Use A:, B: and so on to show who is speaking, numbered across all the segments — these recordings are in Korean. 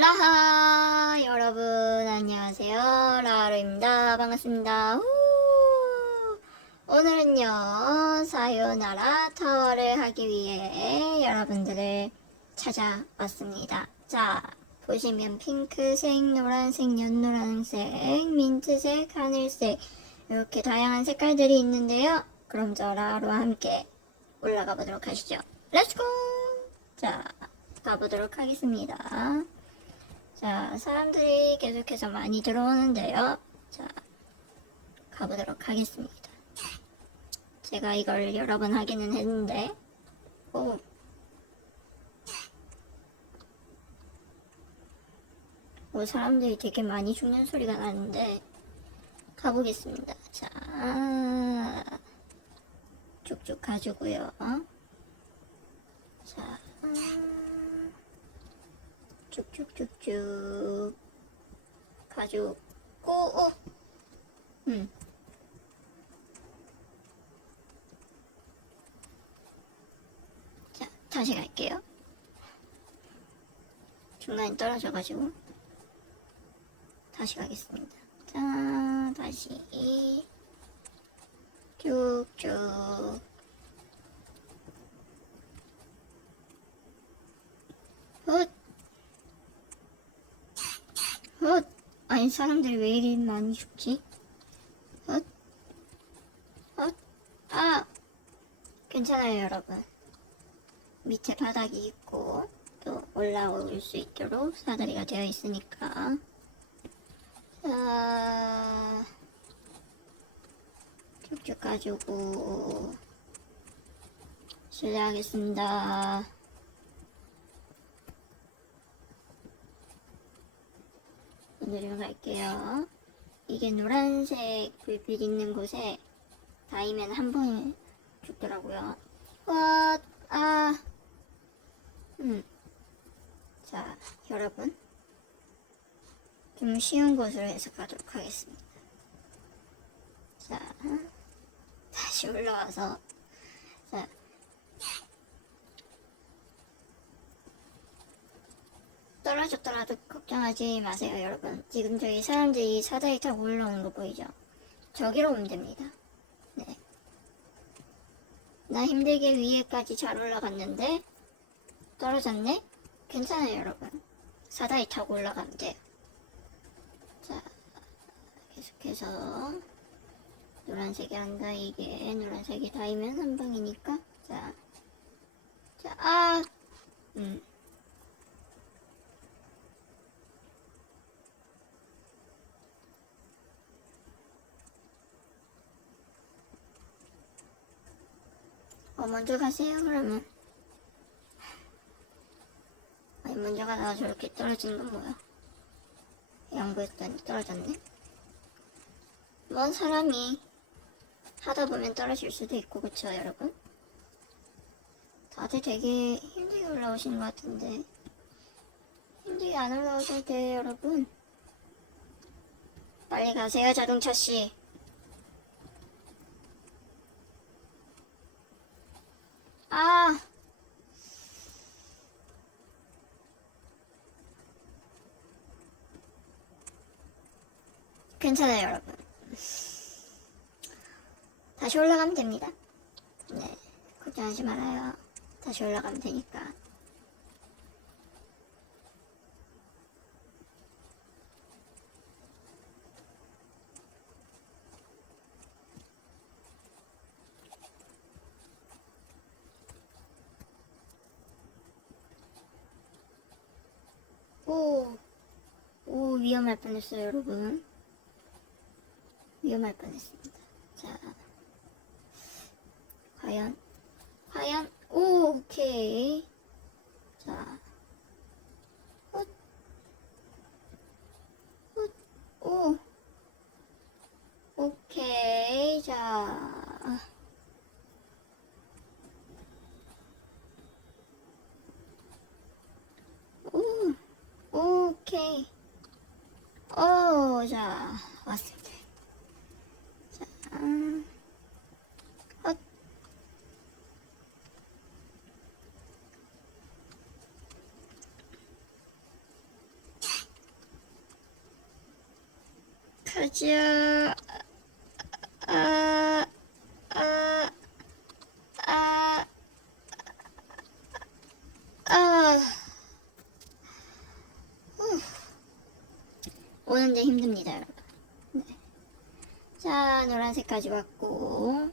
A: 라하 여러분 안녕하세요. 라하루입니다. 반갑습니다. 우! 오늘은요 사요나라 타워를 하기 위해 여러분들을 찾아왔습니다. 자 보시면 핑크색 노란색 연노란색 민트색 하늘색 이렇게 다양한 색깔들이 있는데요. 그럼 저 라하루와 함께 올라가 보도록 하시죠. 렛츠고 자 가보도록 하겠습니다 자, 사람들이 계속해서 많이 들어오는데요. 자, 가보도록 하겠습니다. 제가 이걸 여러 번 하기는 했는데, 오. 오, 사람들이 되게 많이 죽는 소리가 나는데, 가보겠습니다. 자, 쭉쭉 가주고요. 자, 음, 쭉쭉쭉쭉. 가지고 어. 음. 자 다시 갈게요. 중간에 떨어져가지고. 다시 가겠습니다. 자 다시. 쭉쭉 헛 헛! 아니 사람들이 왜 이리 많이 죽지? 헛! 헛! 아! 괜찮아요 여러분 밑에 바닥이 있고 또 올라올 수 있도록 사다리가 되어 있으니까 자 쭉쭉 가지고 실례하겠습니다 내려 갈게요. 이게 노란색 불빛 있는 곳에 닿으면 한 번에 죽더라고요. 와, 아, 음. 자, 여러분. 좀 쉬운 곳으로 해서 가도록 하겠습니다. 자, 다시 올라와서, 자, 떨어졌더라도 걱정하지 마세요, 여러분. 지금 저기 사람들이 사다리 타고 올라오는 거 보이죠? 저기로 오면 됩니다. 네. 나 힘들게 위에까지 잘 올라갔는데, 떨어졌네? 괜찮아요, 여러분. 사다리 타고 올라가면 돼요. 자, 계속해서, 노란색이 안 닿이게, 노란색이 닿으면 한 방이니까, 자, 자, 아, 음. 어, 먼저 가세요, 그러면. 아니, 먼저 가다가 저렇게 떨어지는 건 뭐야? 양보했더니 떨어졌네? 뭔 사람이 하다 보면 떨어질 수도 있고, 그쵸, 여러분? 다들 되게 힘들게 올라오시는 것 같은데. 힘들게 안 올라오실 때, 여러분. 빨리 가세요, 자동차씨. 아. 괜찮아요, 여러분. 다시 올라가면 됩니다. 네. 걱정하지 말아요. 다시 올라가면 되니까. 오, 오, 위험할 뻔했어요, 여러분. 위험할 뻔했습니다. 자, 과연, 과연, 오, 오케이. 자, 헛, 헛, 오, 오케이. 자, 오, 오케이. 오, 자, 왔습니다. 자, 헛. 가자. 아, 아, 아, 아. 후. 오는데 힘듭니다, 여러분. 네. 자, 노란색까지 왔고.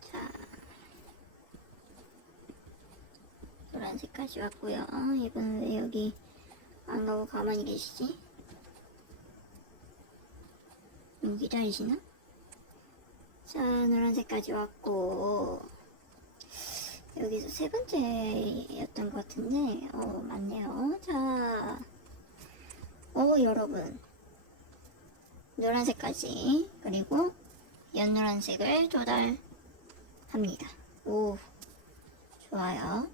A: 자. 노란색까지 왔고요. 이분은 왜 여기 안 가고 가만히 계시지? 음, 기다리시나? 자, 노란색까지 왔고 여기서 세 번째였던 것 같은데 어, 맞네요. 자, 오 여러분 노란색까지 그리고 연노란색을 조달합니다. 오 좋아요.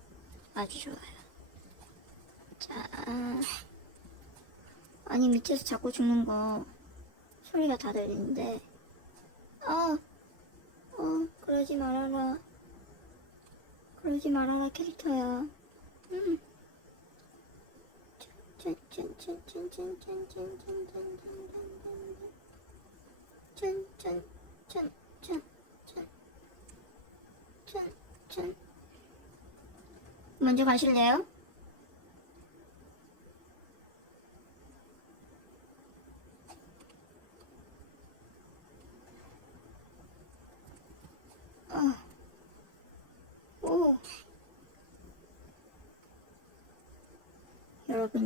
A: 아주 좋아요. 자, 아니 밑에서 자꾸 죽는 거 소리가 다 들리는데 아, 어 그러지 말아라 그러지 말아라 캐릭터야 먼저 가실래요?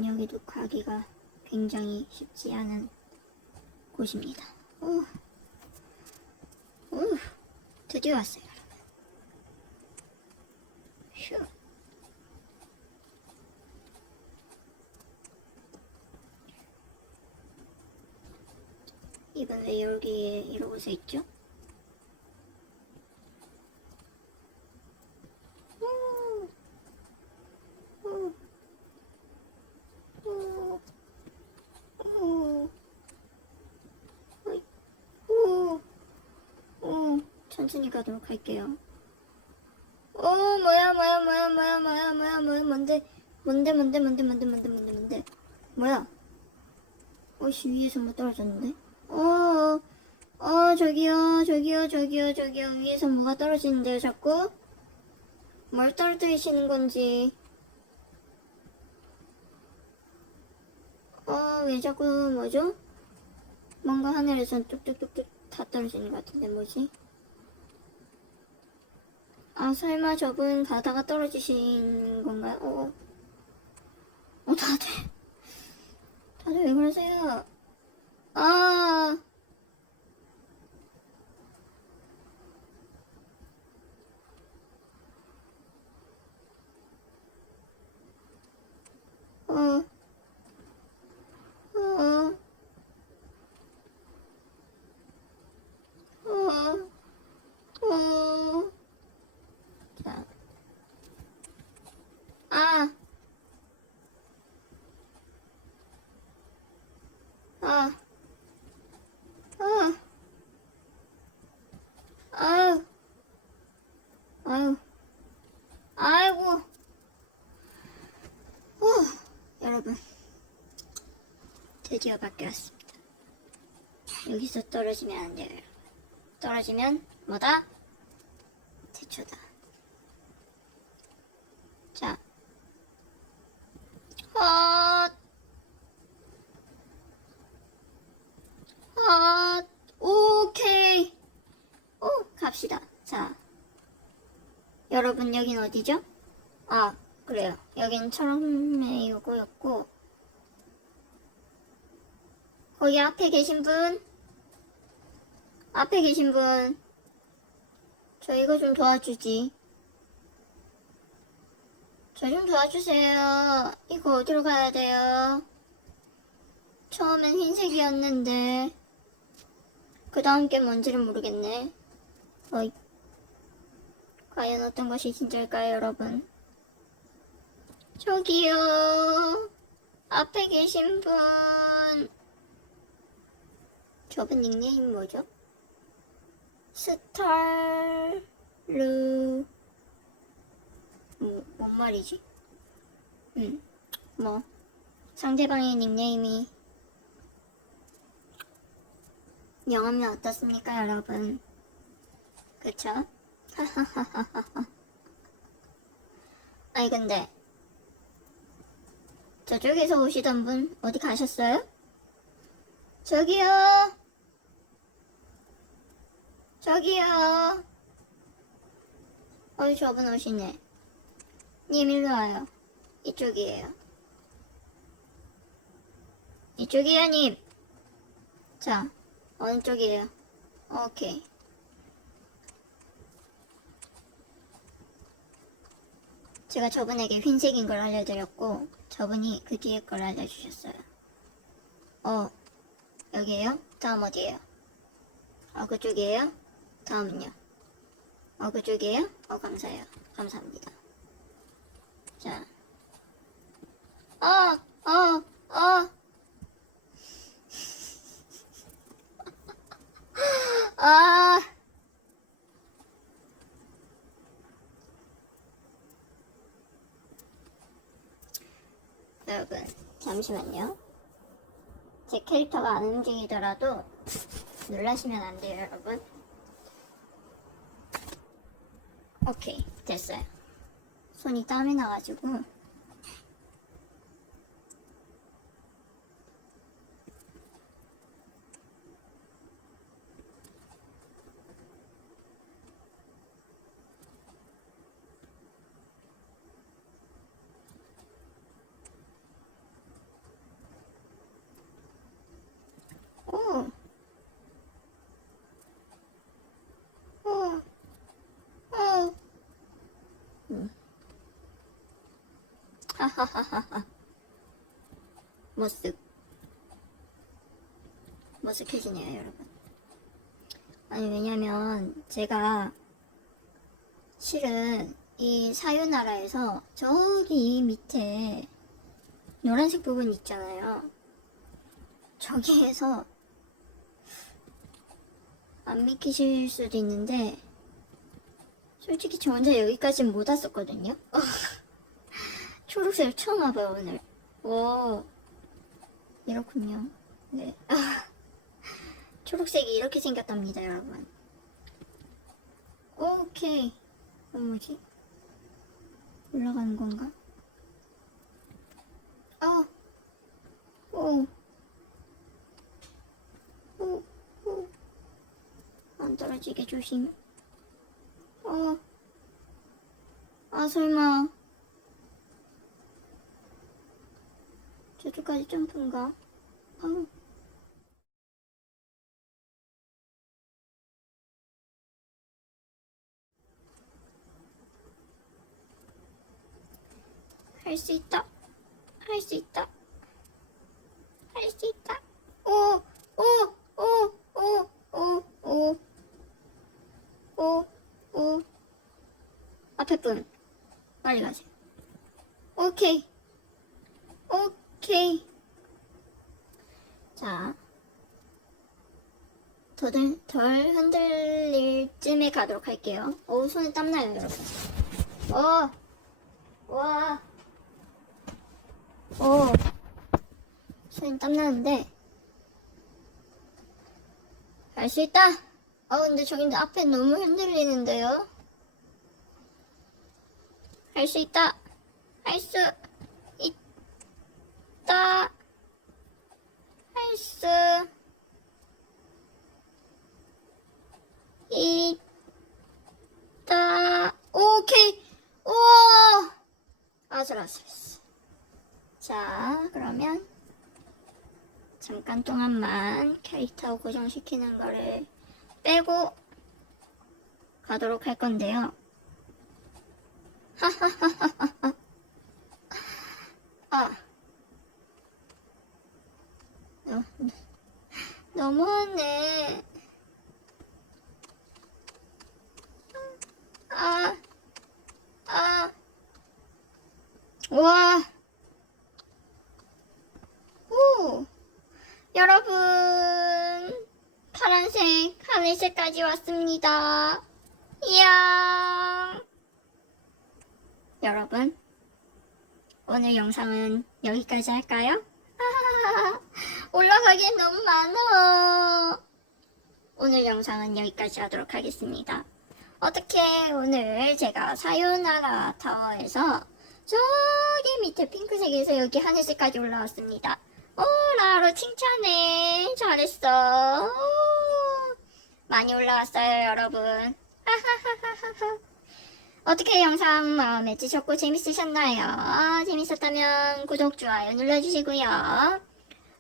A: 여기도 가기가 굉장히 쉽지 않은 곳입니다. 오. 오. 드디어 왔어요, 여러분. 휴. 이분 왜 여기에 이러고 서 있죠? 오, 오, 오, 오, 어이, 오, 오, 할게요. 오, 뭐야, 뭐야, 뭐야, 뭐야, 뭐야, 뭐야, 뭐야, 뭔데, 뭔데, 뭔데, 뭔데, 뭔데, 뭔데, 뭔데, 뭔데, 뭐야? 어이씨, 위에서 뭐 떨어졌는데? 어, 어, 저기요, 저기요, 저기요, 저기요, 위에서 뭐가 떨어지는데요, 자꾸? 뭘 떨어뜨리시는 건지. 어, 왜 자꾸, 뭐죠? 뭔가 하늘에서 뚝뚝뚝뚝 다 떨어지는 것 같은데, 뭐지? 아, 설마 저분 가다가 떨어지신 건가요? 어, 어, 다들, 다들 왜 그러세요? 아, 어, 어, 어, 어, 자, 아, 아. 아, 아유, 아유, 아이고, 후, 여러분, 드디어 바뀌었습니다. 여기서 떨어지면 안 돼요. 떨어지면 뭐다? 대초다. 자, 헛. 아, 오케이. 오, 갑시다. 자, 여러분 여긴 어디죠? 아, 그래요. 여긴 처음에 이거였고, 거기 앞에 계신 분, 앞에 계신 분, 저 이거 좀 도와주지. 저 좀 도와주세요. 이거 어디로 가야 돼요? 처음엔 흰색이었는데, 그 다음 게 뭔지는 모르겠네. 어이. 과연 어떤 것이 진짜일까요, 여러분? 저기요. 앞에 계신 분. 저분 닉네임 뭐죠? 스타르. 뭐, 뭔 말이지? 응, 뭐. 상대방의 닉네임이 영하면 어떻습니까, 여러분? 그쵸? 아니, 근데, 저쪽에서 오시던 분, 어디 가셨어요? 저기요! 저기요! 어이, 저분 오시네. 님, 일로 와요. 이쪽이에요. 이쪽이에요, 님. 자, 어느 쪽이에요? 오케이. 제가 저분에게 흰색인 걸 알려드렸고, 저분이 그 뒤에 걸 알려주셨어요. 어, 여기에요? 다음 어디에요? 어, 그쪽이에요? 다음은요? 어, 그쪽이에요? 어, 감사해요. 감사합니다. 자. 어, 어, 어. 아. 여러분, 잠시만요. 제 캐릭터가 안 움직이더라도 놀라시면 안 돼요, 여러분. 오케이, 됐어요. 손이 땀이 나가지고. 오. 오. 오. 음. 하하하하하. 머쓱. 머쓱해지네요, 여러분. 아니, 왜냐면, 제가, 실은, 이 사유나라에서, 저기 이 밑에, 노란색 부분 있잖아요. 저기에서, 안 믿기실 수도 있는데, 솔직히 저 혼자 여기까지는 못 왔었거든요. 초록색을 처음 와봐요, 오늘. 오, 이렇군요. 네. 아, 초록색이 이렇게 생겼답니다, 여러분. 오케이. 어, 뭐지? 올라가는 건가? 아, 오, 오, 오. 안 떨어지게 조심. 어, 아, 설마. 저쪽까지 점프인가? 아우. 할 수 있다. 할 수 있다. 할 수 있다. 오, 오, 오, 오, 오, 오, 오, 오. 앞에 분. 빨리 가세요. 오케이. 오케이. 자. 덜, 덜 흔들릴 쯤에 가도록 할게요. 오, 손에 땀나요, 여러분. 어. 와. 오. 손이 땀나는데. 갈수 있다. 어, 근데 저기 앞에 너무 흔들리는데요? 할 수 있다. 할 수 있다. 할 수 있다. 오케이. 우와. 아슬아슬했어. 자, 그러면 잠깐 동안만 캐릭터 고정시키는 거를 빼고 가도록 할 건데요. 아. 너, 너무하네. 아, 아. 와. 오. 여러분. 파란색, 하늘색까지 왔습니다. 이야. 여러분. 오늘 영상은 여기까지 할까요? 아, 올라가기엔 너무 많아. 오늘 영상은 여기까지 하도록 하겠습니다. 어떻게 오늘 제가 사요나라 타워에서 저기 밑에 핑크색에서 여기 하늘색까지 올라왔습니다. 오, 라로 칭찬해. 잘했어. 오, 많이 올라왔어요, 여러분. 하하하하하. 어떻게 영상 마음에 드셨고 재밌으셨나요? 재밌었다면 구독, 좋아요 눌러주시고요.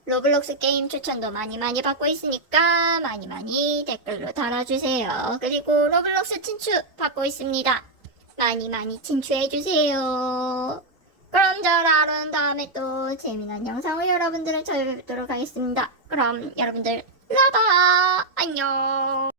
A: 로블록스 게임 추천도 많이 많이 받고 있으니까 많이 많이 댓글로 달아주세요. 그리고 로블록스 친추 받고 있습니다. 많이 많이 친추해주세요. 그럼 저 라룬 다음에 또 재미난 영상을 여러분들을 찾아뵙도록 하겠습니다. 그럼 여러분들 라바 안녕